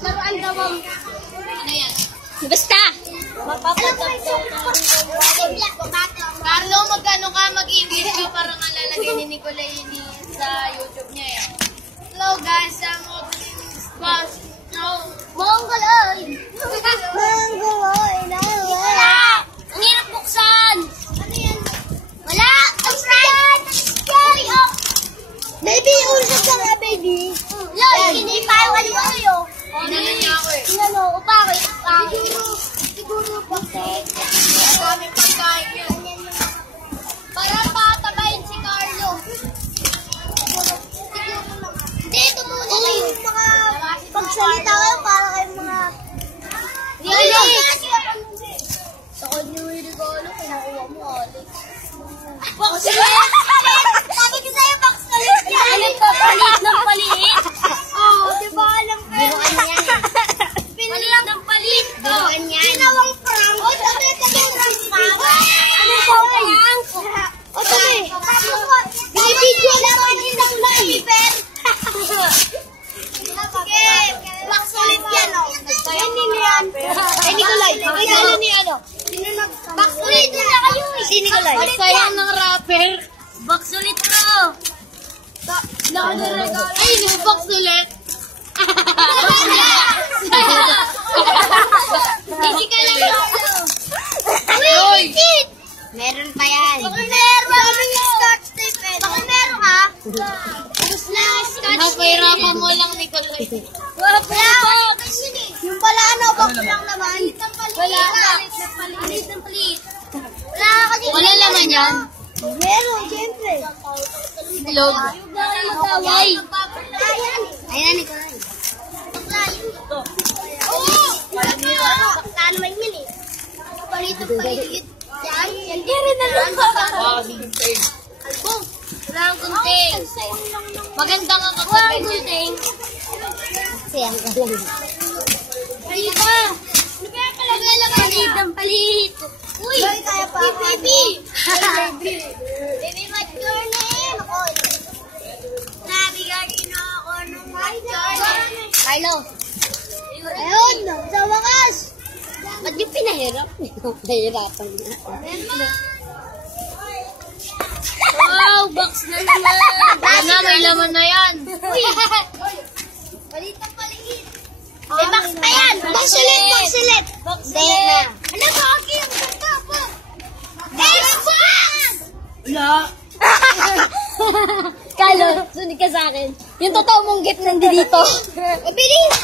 Laruan daw ang... Ano yan? Basta! Carlo, magkano ka mag-English ka para malalagay ni Nicolay sa YouTube niya yan? Hello guys, I'm opening this box. No. Mongoloid! Mongoloid! Wala! Ang hirap buksan! Ano yan? Wala! Subscribe! Subscribe! Baby, usap ka nga, baby. Lord, hindi pa yung aliwayo. Inalan niya ako eh. Inano, upakit. Siguro pa. Ang daming pagkain yun. Para patabayin si Carlo. Hindi, ito muna kayo. Pagsalita kayo para kayong mga... Really? Sa kanya yung regalo, kinakuha mo, Alex. Box ulit! Sabi ko sa'yo, box ulit yan! Alam ka, palit ng palit! Oo, di ba alam ka? Biruan yan. Palit ng palit! Biruan yan. Ginawang prank! O, sabi ka yung prank! Ano po, prank? O, sabi! Binibidyo na rin ng liver! Sige, box ulit yan, o. Hindi yan. Ay, Nicolay. Regalo ni ano? Box ulit na kayo eh. Si Nicolay. Sayang ng rapper. Box ulit bro. Ay, box ulit. Hindi ka lang. Uy! Meron pa yan. Baka meron. Scotch tape. Baka meron ha. Ubus na scotch tape. Napahirapan mo lang, Nicolay. Yung pala ano, box lang naman. Wala ka. Palit ng palit. Wala ka kasi. Wala laman yan. Meron, siyempre. Log. Magaway. Ayan, Nicolay. Oo! Bakla naman yun eh. Palit ng palit. Yan. Hindi rin na lang. Album. Wala ang gunting. Maganda nga kapag Walang gunting. Sayang ka lang. Palit ka. Palit ng palit. Uy! Baby! Baby, what's your name? Nabigay na ako ng what's your name? Carlo. Ayun! Sa wakas! Ba't yung pinahirap? Nahirapan na. Wow, box na naman. Sana may laman na yan. Uy! Palit ng palit. May box pa yan! Box ulit! Box ulit! Box ulit! Ano ba? Okay, ang ganda po! Xbox! Wala. Carlo, sunig ka sa akin. Yung totoo mong gift nandito. Bilis!